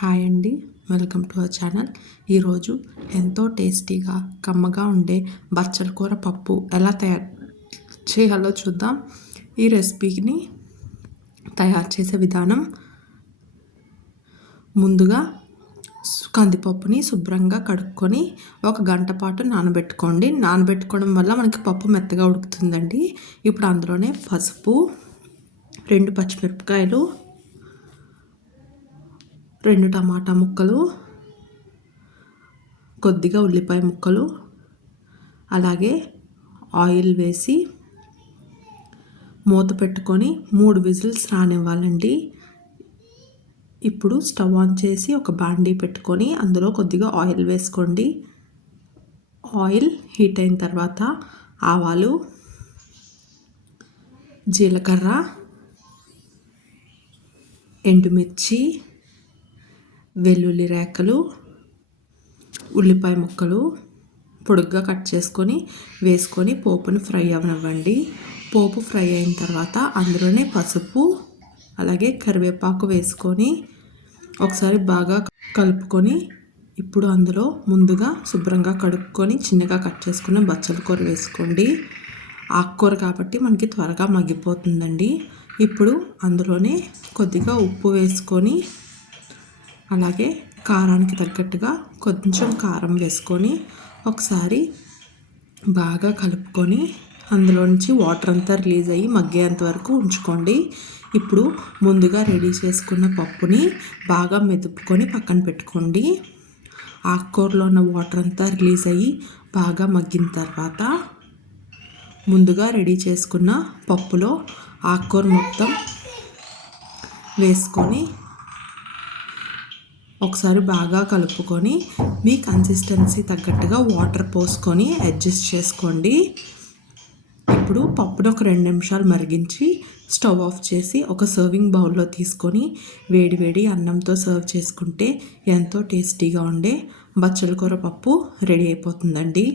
Hi అండి, welcome to our channel. ఈరోజు ఎంతో టేస్టీగా కమ్మగా ఉండే బచ్చల కూర పప్పు ఎలా తయారు చేయాలో చూద్దాం. ఈ రెసిపీని తయారు చేసే విధానం: ముందుగా కందిపప్పుని శుభ్రంగా కడుక్కొని 1 గంట పాటు నానబెట్టుకోండి. నానబెట్టుకోవడం వల్ల మనకి పప్పు మెత్తగా ఉడుకుతుందండి. ఇప్పుడు అందులోనే పసుపు, 2 పచ్చిమిరపకాయలు, 2 టమాటా ముక్కలు, కొద్దిగా ఉల్లిపాయ ముక్కలు, అలాగే ఆయిల్ వేసి మూత పెట్టుకొని 3 విజిల్స్ రానివ్వాలండి. ఇప్పుడు స్టవ్ ఆన్ చేసి ఒక బాండీ పెట్టుకొని అందులో కొద్దిగా ఆయిల్ వేసుకోండి. ఆయిల్ హీట్ అయిన తర్వాత ఆవాలు, జీలకర్ర, ఎండుమిర్చి, వెల్లుల్లి రేఖలు, ఉల్లిపాయ ముక్కలు పొడుగ్గా కట్ చేసుకొని వేసుకొని పోపుని ఫ్రై అవ్వనివ్వండి. పోపు ఫ్రై అయిన తర్వాత అందులోనే పసుపు అలాగే కరివేపాకు వేసుకొని ఒకసారి బాగా కలుపుకొని ఇప్పుడు అందులో ముందుగా శుభ్రంగా కడుక్కొని చిన్నగా కట్ చేసుకున్న బచ్చల కూర వేసుకోండి. ఆకుకూర కాబట్టి మనకి త్వరగా మగ్గిపోతుందండి. ఇప్పుడు అందులోనే కొద్దిగా ఉప్పు వేసుకొని అలాగే కారానికి తగ్గట్టుగా కొంచెం కారం వేసుకొని ఒకసారి బాగా కలుపుకొని అందులోంచి వాటర్ అంతా రిలీజ్ అయ్యి మగ్గేంత వరకు ఉంచుకోండి. ఇప్పుడు ముందుగా రెడీ చేసుకున్న పప్పుని బాగా మెదుపుకొని పక్కన పెట్టుకోండి. ఆకుకూరలో ఉన్న వాటర్ అంతా రిలీజ్ అయ్యి బాగా మగ్గిన తర్వాత ముందుగా రెడీ చేసుకున్న పప్పులో ఆకుకూర మొత్తం వేసుకొని ఒకసారి బాగా కలుపుకొని మీ కన్సిస్టెన్సీ తగ్గట్టుగా వాటర్ పోసుకొని అడ్జస్ట్ చేసుకోండి. ఇప్పుడు పప్పును ఒక 2 నిమిషాలు మరిగించి స్టవ్ ఆఫ్ చేసి ఒక సర్వింగ్ బౌల్లో తీసుకొని వేడి అన్నంతో సర్వ్ చేసుకుంటే ఎంతో టేస్టీగా ఉండే బచ్చల కూర పప్పు రెడీ అయిపోతుందండి.